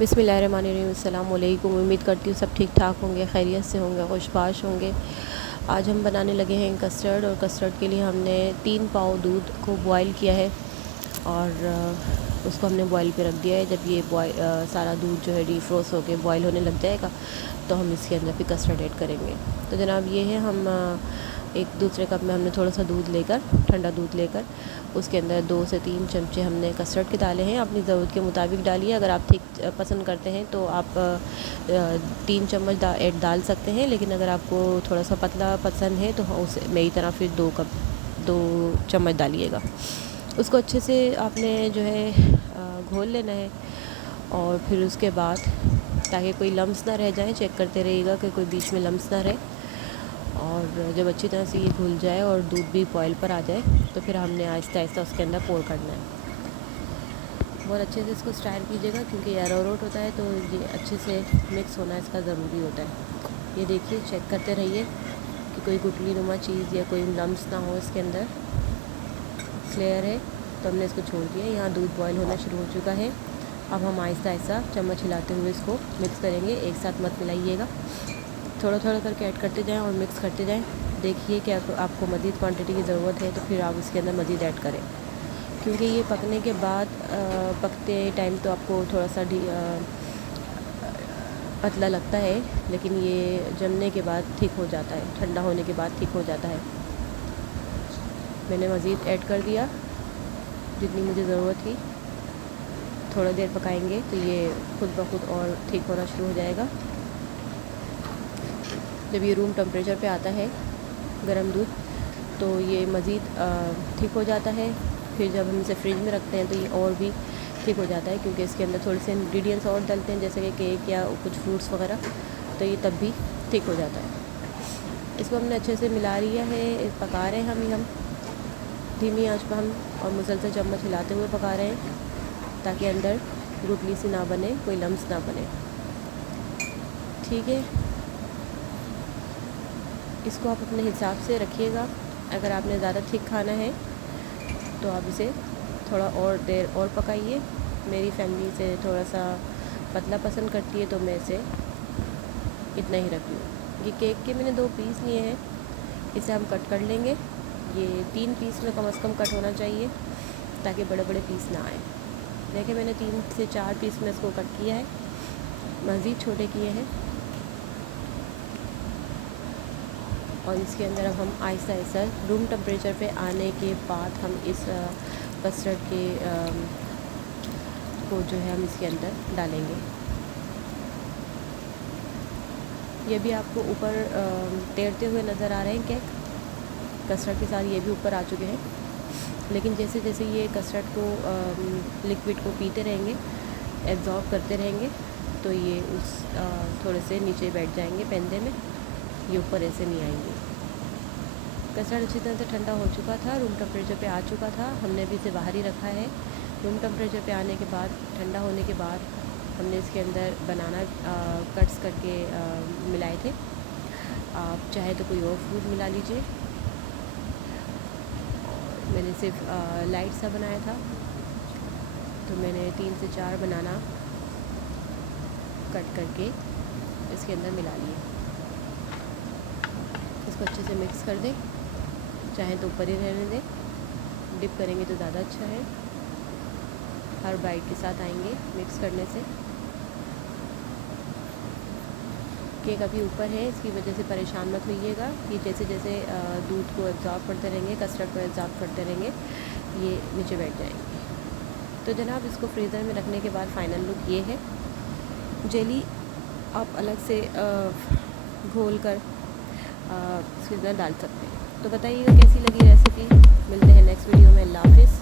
बिस्मिल्लाहिर्रहमानिर्रहीम। अस्सलाम वालेकुम। उम्मीद करती हूँ सब ठीक ठाक होंगे, खैरियत से होंगे, खुशबाश होंगे। आज हम बनाने लगे हैं कस्टर्ड, और कस्टर्ड के लिए हमने 3 पाव दूध को बॉईल किया है और उसको हमने बॉईल पे रख दिया है। जब ये सारा दूध जो है डिफ्रोस्ट होकर बॉईल होने लग जाएगा तो हम इसके अंदर फिर कस्टर्ड ऐड करेंगे। तो जनाब ये है, हम एक दूसरे कप में हमने थोड़ा सा दूध लेकर, ठंडा दूध लेकर उसके अंदर 2 से 3 चमचे हमने कस्टर्ड के डाले हैं। अपनी ज़रूरत के मुताबिक डालिए। अगर आप ठीक पसंद करते हैं तो आप 3 चम्मच डाल सकते हैं, लेकिन अगर आपको थोड़ा सा पतला पसंद है तो उस मेरी तरह फिर 2 चम्मच डालिएगा। उसको अच्छे से आपने जो है घोल लेना है, और फिर उसके बाद ताकि कोई लम्स ना रह जाए, चेक करते रहिएगा कि कोई बीच में लम्स ना रहे। और जब अच्छी तरह से ये घुल जाए और दूध भी बॉयल पर आ जाए तो फिर हमने आहिस्ता आहिस्ता उसके अंदर पोर करना है। बहुत अच्छे से इसको स्टायर कीजिएगा, क्योंकि ये अरारोट होता है तो ये अच्छे से मिक्स होना इसका ज़रूरी होता है। ये देखिए, चेक करते रहिए कि कोई गुठली नुमा चीज़ या कोई लम्स ना हो इसके अंदर। क्लियर है, तो हमने इसको छोड़ दिया। यहाँ दूध बॉयल होना शुरू हो चुका है। अब हम आहिस्ता आहिस्ता चम्मच हिलाते हुए इसको मिक्स करेंगे। एक साथ मत मिलाइएगा, थोड़ा थोड़ा करके ऐड करते जाएं और मिक्स करते जाएं। देखिए कि आपको मज़ीद क्वांटिटी की ज़रूरत है तो फिर आप इसके अंदर मज़ीद ऐड करें, क्योंकि ये पकने के बाद पकते टाइम तो आपको थोड़ा सा पतला लगता है, लेकिन ये जमने के बाद ठीक हो जाता है, ठंडा होने के बाद ठीक हो जाता है। मैंने मज़ीद ऐड कर दिया जितनी मुझे ज़रूरत थी। थोड़ा देर पकाएंगे तो ये खुद ब खुद और ठीक होना शुरू हो जाएगा। जब ये रूम टेम्परेचर पे आता है गर्म दूध, तो ये मज़ीद ठीक हो जाता है। फिर जब हम इसे फ्रिज में रखते हैं तो ये और भी ठीक हो जाता है, क्योंकि इसके अंदर थोड़े से इंग्रेडिएंट्स और डलते हैं, जैसे कि केक या कुछ फ्रूट्स वगैरह, तो ये तब भी ठीक हो जाता है। इसको हमने अच्छे से मिला लिया है, पका रहे हैं हम धीमी आंच पर हम, और मुसलसल चम्मच हिलाते हुए पका रहे हैं ताकि अंदर गुठली सी ना बने, कोई लम्स ना बने। ठीक है, इसको आप अपने हिसाब से रखिएगा। अगर आपने ज़्यादा थिक खाना है तो आप इसे थोड़ा और देर और पकाइए। मेरी फैमिली से थोड़ा सा पतला पसंद करती है तो मैं इसे इतना ही रखी हूँ। ये केक के मैंने 2 पीस लिए हैं, इसे हम कट कर लेंगे। ये 3 पीस में कम से कम कट होना चाहिए ताकि बड़े बड़े पीस ना आए। देखिए, मैंने 3 से 4 पीस में इसको कट किया है, मज़ीद छोटे किए हैं। और इसके अंदर अब हम आहिस्ता आहिस्ता रूम टेम्परेचर पे आने के बाद हम इस कस्टर्ड के को जो है हम इसके अंदर डालेंगे। ये भी आपको ऊपर तैरते हुए नज़र आ रहे हैं केक, कस्टर्ड के साथ ये भी ऊपर आ चुके हैं। लेकिन जैसे जैसे ये कस्टर्ड को लिक्विड को पीते रहेंगे, एब्जॉर्ब करते रहेंगे, तो ये उस थोड़े से नीचे बैठ जाएंगे पेंदे में, ये ऊपर ऐसे नहीं आएंगे। कस्टर्ड अच्छी तरह से ठंडा हो चुका था, रूम टेम्परेचर पे आ चुका था। हमने भी इसे बाहर ही रखा है। रूम टेम्परेचर पे आने के बाद, ठंडा होने के बाद, हमने इसके अंदर बनाना कट्स करके मिलाए थे। आप चाहे तो कोई और फ्रूट मिला लीजिए। और मैंने सिर्फ लाइट सा बनाया था, तो मैंने 3 से 4 बनाना कट करके इसके अंदर मिला लिए। इसको अच्छे से मिक्स कर दें, चाहे तो ऊपर ही रहने दें। डिप करेंगे तो ज़्यादा अच्छा है, हर बाइट के साथ आएंगे मिक्स करने से। केक अभी ऊपर है, इसकी वजह से परेशान मत होइएगा। ये जैसे जैसे दूध को एब्जॉर्ब करते रहेंगे, कस्टर्ड को एब्जॉर्ब करते रहेंगे, ये नीचे बैठ जाएंगे। तो जनाब, इसको फ्रीज़र में रखने के बाद फ़ाइनल लुक ये है। जेली आप अलग से घोल कर इसके अंदर डाल सकते हैं। तो बताइएगा कैसी लगी रेसिपी। मिलते हैं नेक्स्ट वीडियो में। अल्लाह हाफ़िज़।